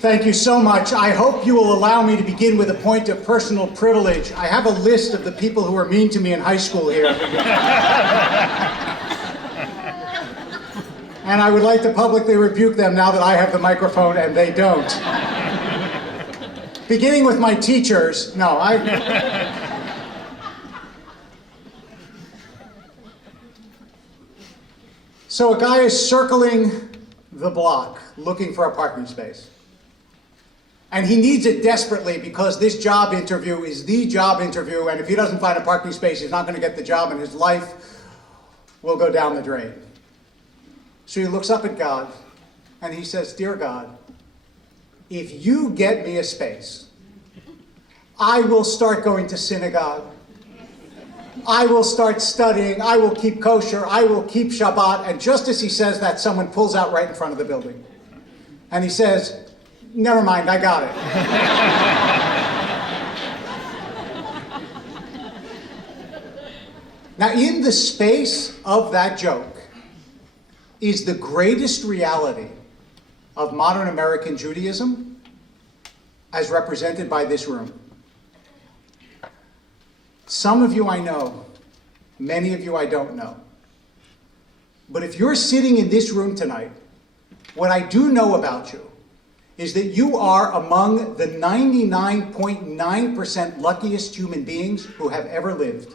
Thank you so much. I hope you will allow me to begin with a point of personal privilege. I have a list of the people who were mean to me in high school here. And I would like to publicly rebuke them now that I have the microphone and they don't. Beginning with my teachers. So a guy is circling the block looking for a parking space. And he needs it desperately because this job interview is the job interview, and if he doesn't find a parking space, he's not going to get the job, and his life will go down the drain. So he looks up at God, and he says, "Dear God, if you get me a space, I will start going to synagogue. I will start studying. I will keep kosher. I will keep Shabbat." And just as he says that, someone pulls out right in front of the building. And he says, "Never mind, I got it." Now, in the space of that joke is the greatest reality of modern American Judaism as represented by this room. Some of you I know, many of you I don't know. But if you're sitting in this room tonight, what I do know about you is that you are among the 99.9% luckiest human beings who have ever lived.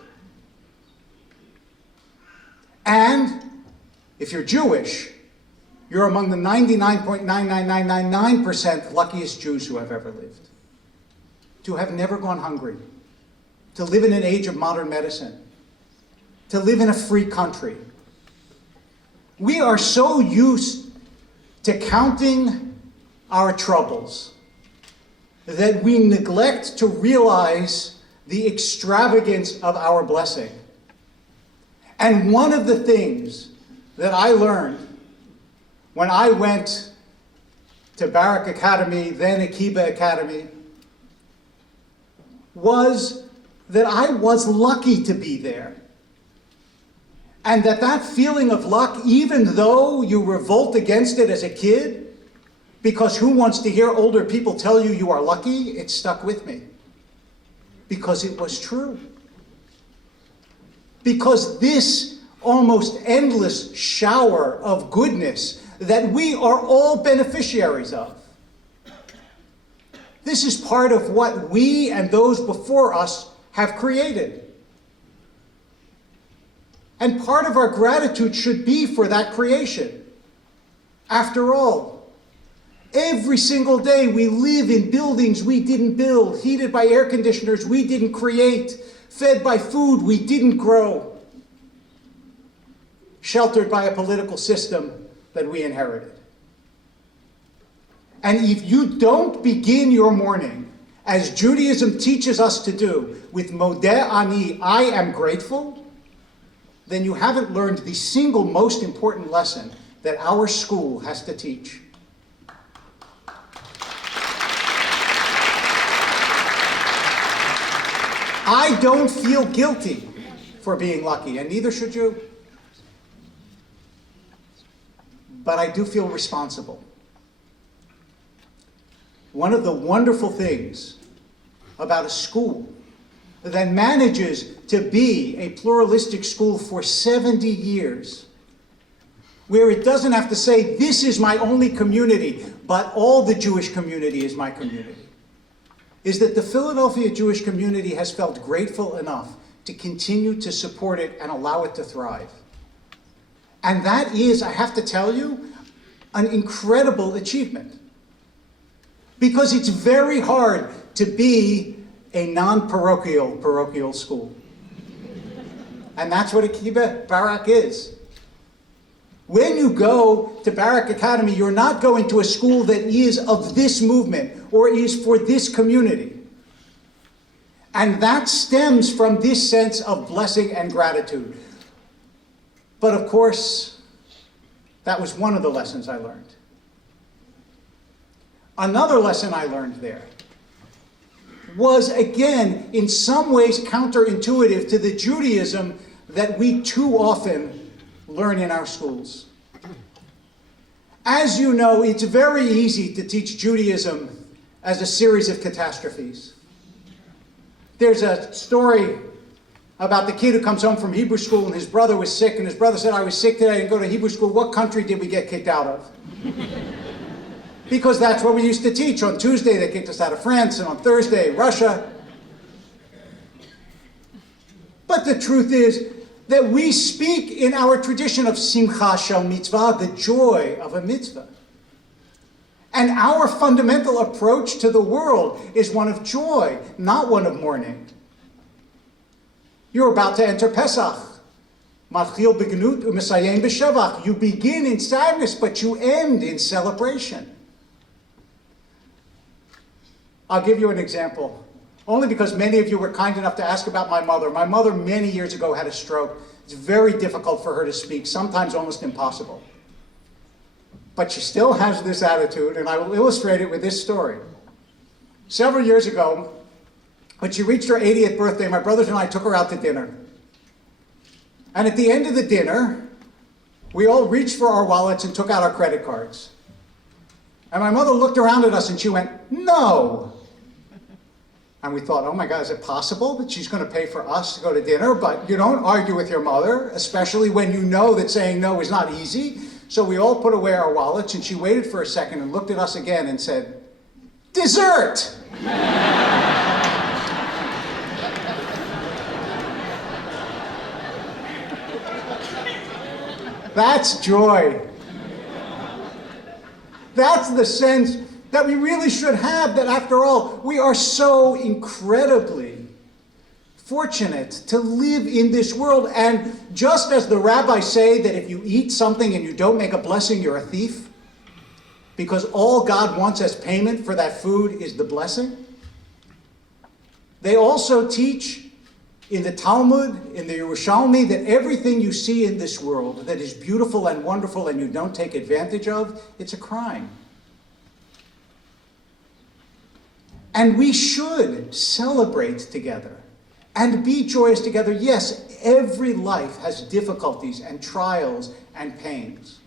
And if you're Jewish, you're among the 99.99999% luckiest Jews who have ever lived. To have never gone hungry, to live in an age of modern medicine, to live in a free country. We are so used to counting our troubles that we neglect to realize the extravagance of our blessing. And one of the things that I learned when I went to Barrack Academy, then Akiba Academy, was that I was lucky to be there. And that feeling of luck, even though you revolt against it as a kid, because who wants to hear older people tell you you are lucky, it stuck with me. Because it was true. Because this almost endless shower of goodness that we are all beneficiaries of, this is part of what we and those before us have created. And part of our gratitude should be for that creation. After all, every single day we live in buildings we didn't build, heated by air conditioners we didn't create, fed by food we didn't grow, sheltered by a political system that we inherited. And if you don't begin your morning, as Judaism teaches us to do, with Modeh Ani, I am grateful, then you haven't learned the single most important lesson that our school has to teach. I don't feel guilty for being lucky, and neither should you. But I do feel responsible. One of the wonderful things about a school that manages to be a pluralistic school for 70 years, where it doesn't have to say, this is my only community, but all the Jewish community is my community, is that the Philadelphia Jewish community has felt grateful enough to continue to support it and allow it to thrive. And that is, I have to tell you, an incredible achievement. Because it's very hard to be a non-parochial school. And that's what Akiba-Barrack is. When you go to Barrack Academy, you're not going to a school that is of this movement or is for this community. And that stems from this sense of blessing and gratitude. But of course, that was one of the lessons I learned. Another lesson I learned there was, again, in some ways counterintuitive to the Judaism that we too often learn in our schools. As you know, it's very easy to teach Judaism as a series of catastrophes. There's a story about the kid who comes home from Hebrew school and his brother was sick, and his brother said, I was sick today, I didn't go to Hebrew school. What country did we get kicked out of? Because that's what we used to teach. On Tuesday, they kicked us out of France, and on Thursday, Russia. But the truth is that we speak in our tradition of simcha shel mitzvah, the joy of a mitzvah. And our fundamental approach to the world is one of joy, not one of mourning. You're about to enter Pesach. Matchil b'gnut u'mesayem b'shevach. You begin in sadness, but you end in celebration. I'll give you an example, only because many of you were kind enough to ask about my mother. My mother many years ago had a stroke. It's very difficult for her to speak, sometimes almost impossible. But she still has this attitude, and I will illustrate it with this story. Several years ago, when she reached her 80th birthday, my brothers and I took her out to dinner. And at the end of the dinner, we all reached for our wallets and took out our credit cards. And my mother looked around at us and she went, "No." And we thought, oh my God, is it possible that she's going to pay for us to go to dinner? But you don't argue with your mother, especially when you know that saying no is not easy. So we all put away our wallets, and she waited for a second and looked at us again and said, "Dessert!" That's joy. That's the sense that we really should have, that after all, we are so incredibly fortunate to live in this world. And just as the rabbis say that if you eat something and you don't make a blessing, you're a thief, because all God wants as payment for that food is the blessing, they also teach in the Talmud, in the Yerushalmi, that everything you see in this world that is beautiful and wonderful and you don't take advantage of, it's a crime. And we should celebrate together and be joyous together. Yes, every life has difficulties and trials and pains.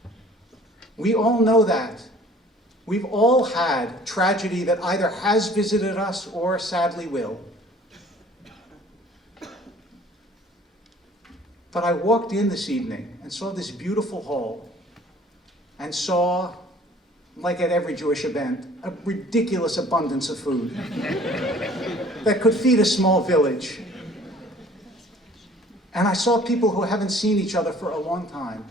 We all know that. We've all had tragedy that either has visited us or sadly will. But I walked in this evening and saw this beautiful hall and saw, like at every Jewish event, a ridiculous abundance of food that could feed a small village. And I saw people who haven't seen each other for a long time.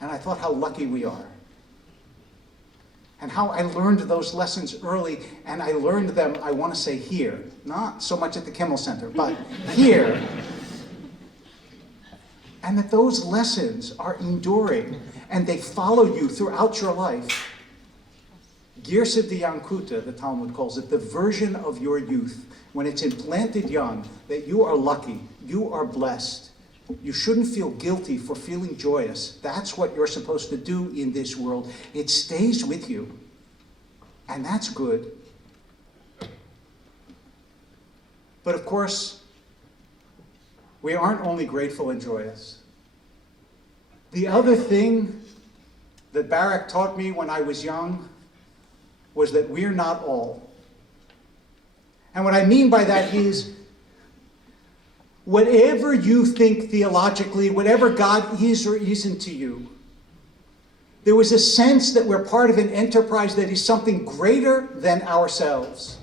And I thought how lucky we are. And how I learned those lessons early, and I learned them, I want to say here, not so much at the Kimmel Center, but here. And that those lessons are enduring, and they follow you throughout your life. Girsa Diyankuta, the Talmud calls it, the version of your youth, when it's implanted young, that you are lucky, you are blessed. You shouldn't feel guilty for feeling joyous. That's what you're supposed to do in this world. It stays with you, and that's good. But of course, we aren't only grateful and joyous. The other thing that Barak taught me when I was young was that we're not all. And what I mean by that is, whatever you think theologically, whatever God is or isn't to you, there was a sense that we're part of an enterprise that is something greater than ourselves.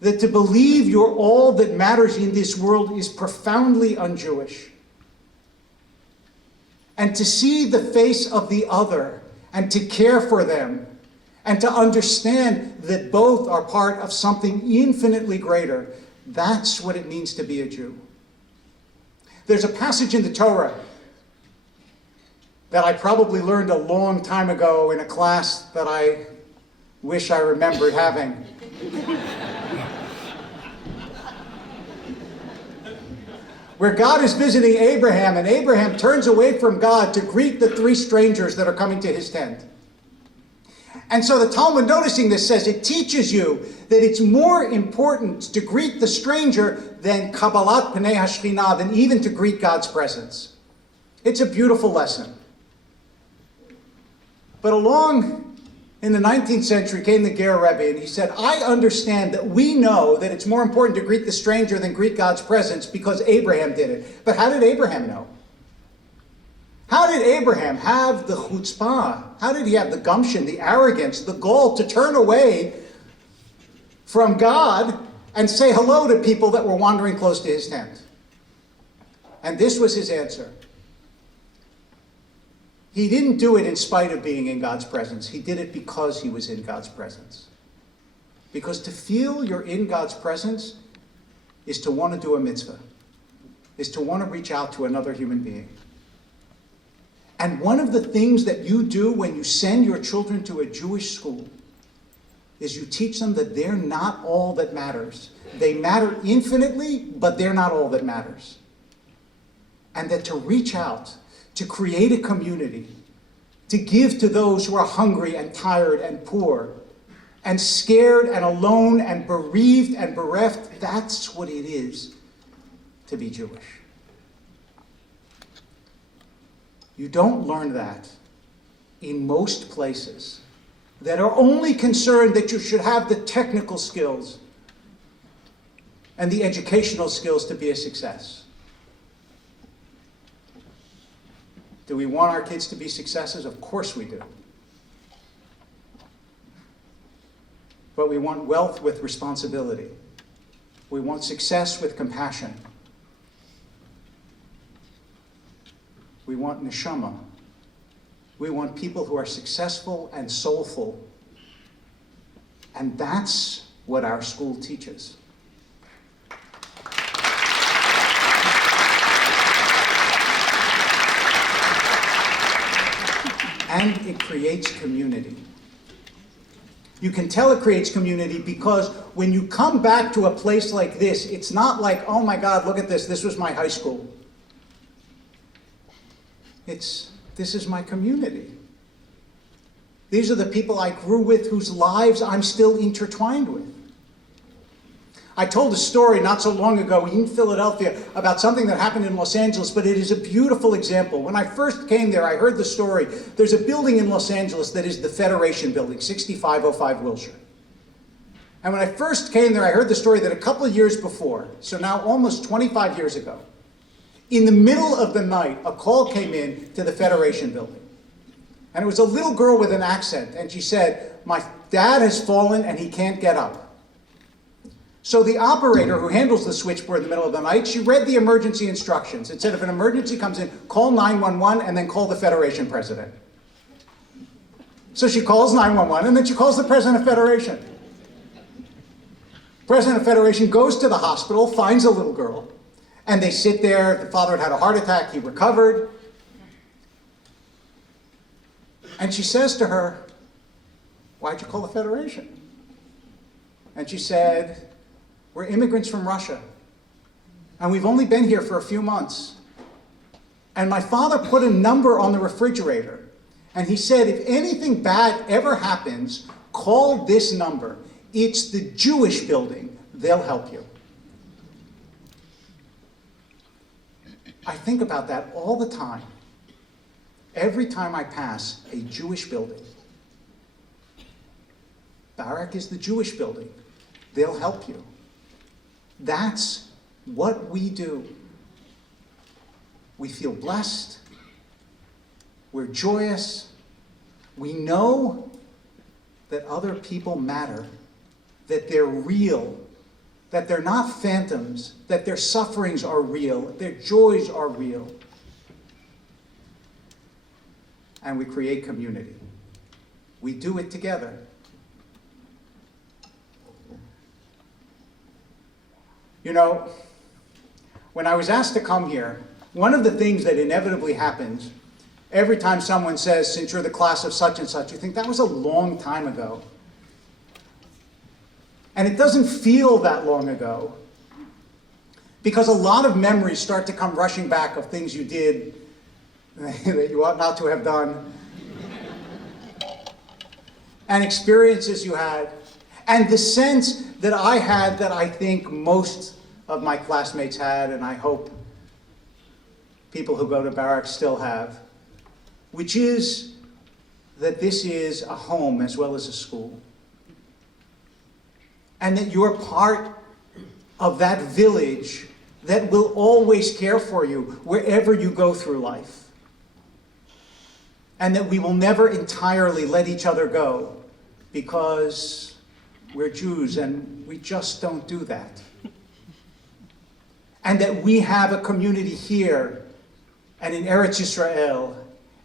That to believe you're all that matters in this world is profoundly un-Jewish. And to see the face of the other and to care for them and to understand that both are part of something infinitely greater, that's what it means to be a Jew. There's a passage in the Torah that I probably learned a long time ago in a class that I wish I remembered having. Where God is visiting Abraham, and Abraham turns away from God to greet the three strangers that are coming to his tent. And so the Talmud, noticing this, says it teaches you that it's more important to greet the stranger than Kabbalat Pnei HaShekhinah, than even to greet God's presence. It's a beautiful lesson. But along in the 19th century came the Gala Rebbe, and he said, I understand that we know that it's more important to greet the stranger than greet God's presence because Abraham did it. But how did Abraham know? How did Abraham have the chutzpah? How did he have the gumption, the arrogance, the gall to turn away from God and say hello to people that were wandering close to his tent? And this was his answer. He didn't do it in spite of being in God's presence. He did it because he was in God's presence. Because to feel you're in God's presence is to want to do a mitzvah, is to want to reach out to another human being. And one of the things that you do when you send your children to a Jewish school is you teach them that they're not all that matters. They matter infinitely, but they're not all that matters. And that to reach out, to create a community, to give to those who are hungry and tired and poor, and scared and alone and bereaved and bereft, that's what it is to be Jewish. You don't learn that in most places that are only concerned that you should have the technical skills and the educational skills to be a success. Do we want our kids to be successes? Of course we do. But we want wealth with responsibility. We want success with compassion. We want neshama. We want people who are successful and soulful. And that's what our school teaches. And it creates community. You can tell it creates community because when you come back to a place like this, it's not like, oh my God, look at this, this was my high school. This is my community. These are the people I grew with, whose lives I'm still intertwined with. I told a story not so long ago in Philadelphia about something that happened in Los Angeles, but it is a beautiful example. When I first came there, I heard the story. There's a building in Los Angeles that is the Federation Building, 6505 Wilshire. And when I first came there, I heard the story that a couple of years before, so now almost 25 years ago, in the middle of the night, a call came in to the Federation Building. And it was a little girl with an accent, and she said, my dad has fallen and he can't get up. So the operator who handles the switchboard in the middle of the night, she read the emergency instructions. It said if an emergency comes in, call 911 and then call the Federation president. So she calls 911 and then she calls the president of Federation. President of Federation goes to the hospital, finds a little girl, and they sit there. The father had had a heart attack, he recovered. And she says to her, why'd you call the Federation? And she said, we're immigrants from Russia, and we've only been here for a few months. And my father put a number on the refrigerator, and he said, if anything bad ever happens, call this number. It's the Jewish building. They'll help you. I think about that all the time. Every time I pass a Jewish building. Barrack is the Jewish building. They'll help you. That's what we do. We feel blessed. We're joyous. We know that other people matter, that they're real, that they're not phantoms, that their sufferings are real, their joys are real. And we create community. We do it together. You know, when I was asked to come here, one of the things that inevitably happens every time someone says, since you're the class of such and such, you think that was a long time ago. And it doesn't feel that long ago because a lot of memories start to come rushing back of things you did that you ought not to have done, and experiences you had, and the sense that I had that I think most of my classmates had, and I hope people who go to Barrack still have, which is that this is a home as well as a school. And that you're part of that village that will always care for you wherever you go through life. And that we will never entirely let each other go because we're Jews and we just don't do that. And that we have a community here and in Eretz Yisrael,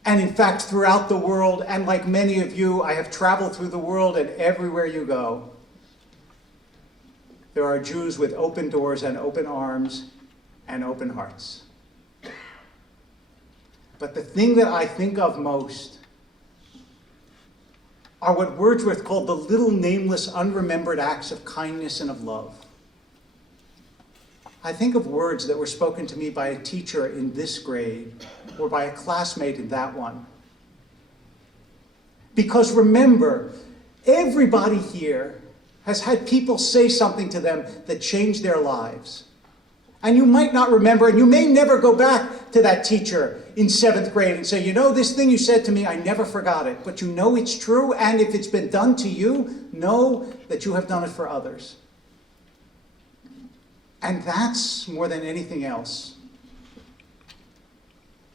and in fact throughout the world, and like many of you, I have traveled through the world, and everywhere you go, there are Jews with open doors and open arms and open hearts. But the thing that I think of most are what Wordsworth called the little nameless, unremembered acts of kindness and of love. I think of words that were spoken to me by a teacher in this grade or by a classmate in that one. Because remember, everybody here has had people say something to them that changed their lives. And you might not remember, and you may never go back to that teacher in 7th grade and say, you know, this thing you said to me, I never forgot it. But you know it's true, and if it's been done to you, know that you have done it for others. And that's, more than anything else,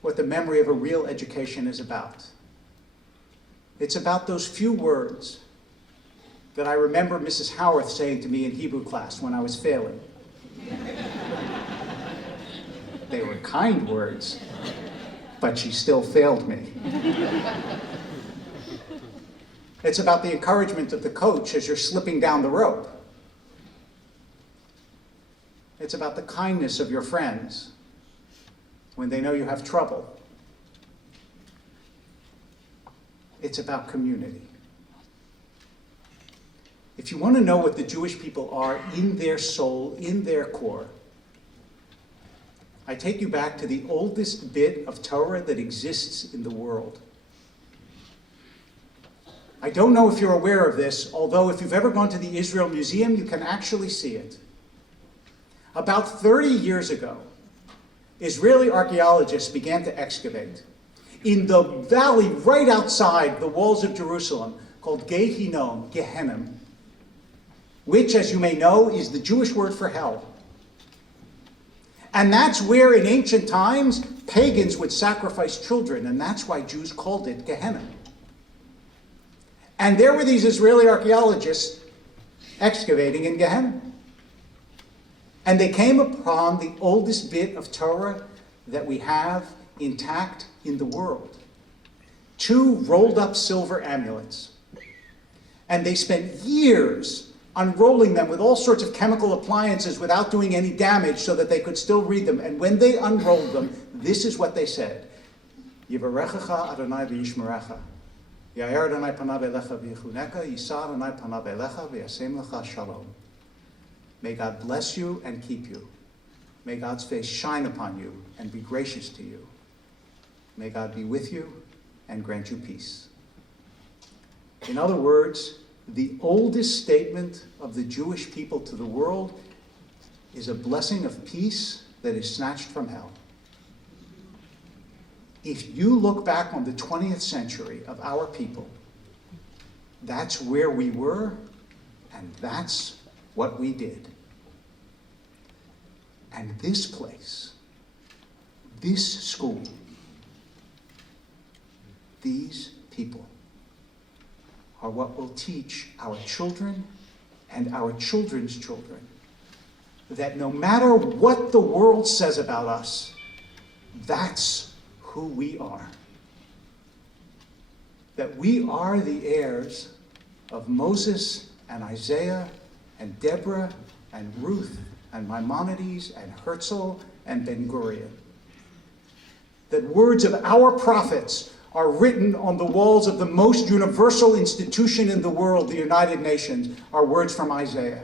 what the memory of a real education is about. It's about those few words that I remember Mrs. Howarth saying to me in Hebrew class when I was failing. They were kind words, but she still failed me. It's about the encouragement of the coach as you're slipping down the rope. It's about the kindness of your friends when they know you have trouble. It's about community. If you want to know what the Jewish people are in their soul, in their core, I take you back to the oldest bit of Torah that exists in the world. I don't know if you're aware of this, although if you've ever gone to the Israel Museum, you can actually see it. About 30 years ago, Israeli archaeologists began to excavate in the valley right outside the walls of Jerusalem called Gehinnom, Gehenna, which, as you may know, is the Jewish word for hell. And that's where, in ancient times, pagans would sacrifice children, and that's why Jews called it Gehenna. And there were these Israeli archaeologists excavating in Gehenna. And they came upon the oldest bit of Torah that we have intact in the world. 2 rolled up silver amulets. And they spent years unrolling them with all sorts of chemical appliances without doing any damage so that they could still read them. And when they unrolled them, this is what they said. Yivarechecha Adonai v'yishmerecha. Ya'er Adonai panav elecha v'yichuneka. Yisa Adonai panav elecha v'yasem lecha shalom. May God bless you and keep you. May God's face shine upon you and be gracious to you. May God be with you and grant you peace. In other words, the oldest statement of the Jewish people to the world is a blessing of peace that is snatched from hell. If you look back on the 20th century of our people, that's where we were, and that's what we did. And this place, this school, these people are what will teach our children and our children's children that no matter what the world says about us, that's who we are. That we are the heirs of Moses and Isaiah and Deborah and Ruth and Maimonides and Herzl and Ben-Gurion. That words of our prophets are written on the walls of the most universal institution in the world, the United Nations, are words from Isaiah.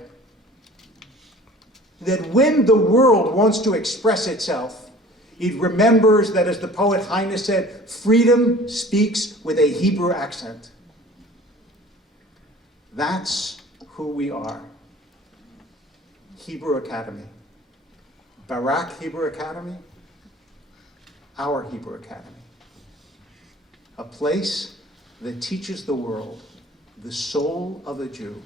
That when the world wants to express itself, it remembers that, as the poet Heine said, freedom speaks with a Hebrew accent. That's who we are. Hebrew Academy. Barrack Hebrew Academy. Our Hebrew Academy. A place that teaches the world the soul of a Jew,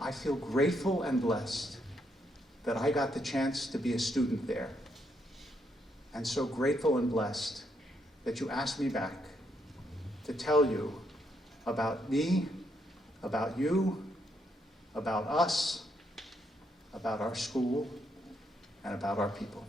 I feel grateful and blessed that I got the chance to be a student there. And so grateful and blessed that you asked me back to tell you about me, about you, about us, about our school, and about our people.